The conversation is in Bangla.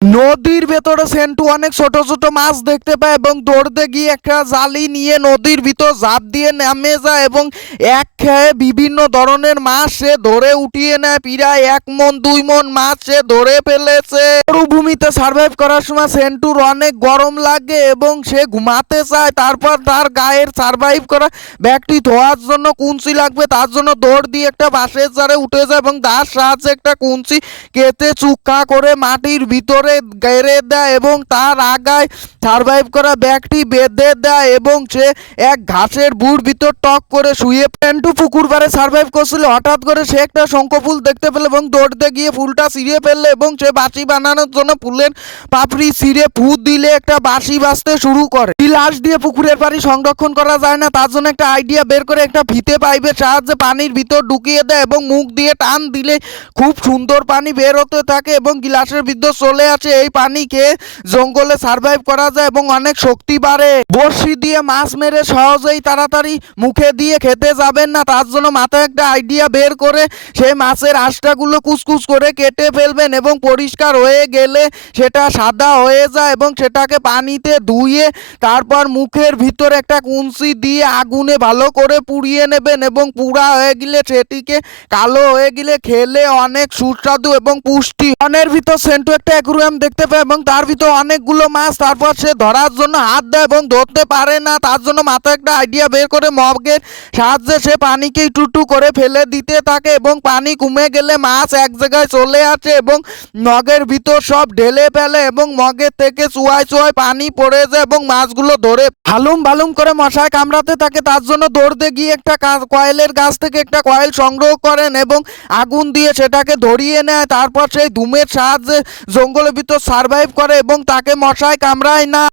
নদীর ভেতরে সেন্টু অনেক ছোট ছোট মাছ দেখতে পায় এবং দৌড়তে গিয়ে একটা জালি নিয়ে নদীর ভিতর ঝাঁপ দিয়ে নেমে যায় এবং এক খেয়ে বিভিন্ন ধরনের মাছ সে ধরে উঠিয়ে নেয়। প্রায় 1 মণ 2 মণ মাছ সে ধরে ফেলেছে। মরুভূমিতে সার্ভাইভ করার সময় সেন্টুর অনেক গরম লাগে এবং সে ঘুমাতে চায়। তারপর তার গায়ের সার্ভাইভ করা ব্যাগটি ধোয়ার জন্য কুঞ্চি লাগবে, তার জন্য দৌড় দিয়ে একটা বাঁশের চারে উঠে যায় এবং তার সাহায্যে একটা কুঞ্চি কেটে চুক্কা করে মাটির ভিতরে গেড়ে দেয় এবং তার আগায় সার্ভাইভ করা ব্যাগটি বেঁধে দেয় এবং সে এক ঘাসের বুড় ভিতর টক করে শুয়ে পেন্টু পুকুর পাড়ে সার্ভাইভ করছিল। হঠাৎ করে সে একটা শঙ্খ ফুল দেখতে পেল এবং দৌড়তে গিয়ে ফুলটা ছিঁড়ে ফেললো এবং সে বাঁশি বানানোর জন্য ফুলের পাপড়ি ছিঁড়ে ফু দিলে একটা বাঁশি বাজতে শুরু করে। গিলাস দিয়ে পুকুরের পানি সংরক্ষণ করা যায় না, তার জন্য একটা আইডিয়া বের করে একটা ফিতে পাইপের সাহায্যে পানির ভিতর ঢুকিয়ে দেয় এবং মুখ দিয়ে টান দিলে খুব সুন্দর পানি বের হতে থাকে এবং গিলাসের ভিতর চলে আসে। এই পানি খেয়ে জঙ্গলে সার্ভাইভ করা যায় এবং অনেক শক্তি বাড়ে। বড়শি দিয়ে মাছ মেরে সহজেই তাড়াতাড়ি মুখে দিয়ে খেতে যাবেন না, তার জন্য মাথায় একটা আইডিয়া বের করে সেই মাছের আঁশটাগুলো কুচকুচ করে কেটে ফেলবেন এবং পরিষ্কার হয়ে গেলে সেটা সাদা হয়ে যায় এবং সেটাকে পানিতে ধুয়ে তারপর মুখের ভিতর একটা কুঞ্চি দিয়ে আগুনে ভালো করে পুড়িয়ে নেবেন এবং পুড়া হয়ে গেলে সেটিকে কালো হয়ে গেলে খেলে অনেক সুস্বাদু এবং পুষ্টি। বনের ভিতর সেন্টু একটা অ্যাকুরিয়াম দেখতে পায় এবং তার ভিতর অনেকগুলো মাছ। তারপর সে ধরার জন্য হাত দেয় এবং ধরতে পারে না, তার জন্য মাথায় একটা আইডিয়া বের করে মগের সাহায্যে সে পানিকে একটু করে ফেলে দিতে থাকে এবং পানি কমে গেলে মাছ এক জায়গায় চলে আসে এবং মগের ভিতর সব ঢেলে ফেলে এবং মগের থেকে চুয়ায় চুয়ায় পানি পড়ে যায় এবং মাছগুলো ধরে ভালুম ভালুম করে মশায় কামড়াতে থাকে। তার জন্য দৌড়তে গিয়ে একটা কয়েলের গাছ থেকে একটা কয়েল সংগ্রহ করেন এবং আগুন দিয়ে সেটাকে ধরিয়ে নেয়। তারপর সেই ধুমের সাহায্যে জঙ্গলের ভিতর সার্ভাইভ করে এবং তাকে মশায় কামড়ায় না।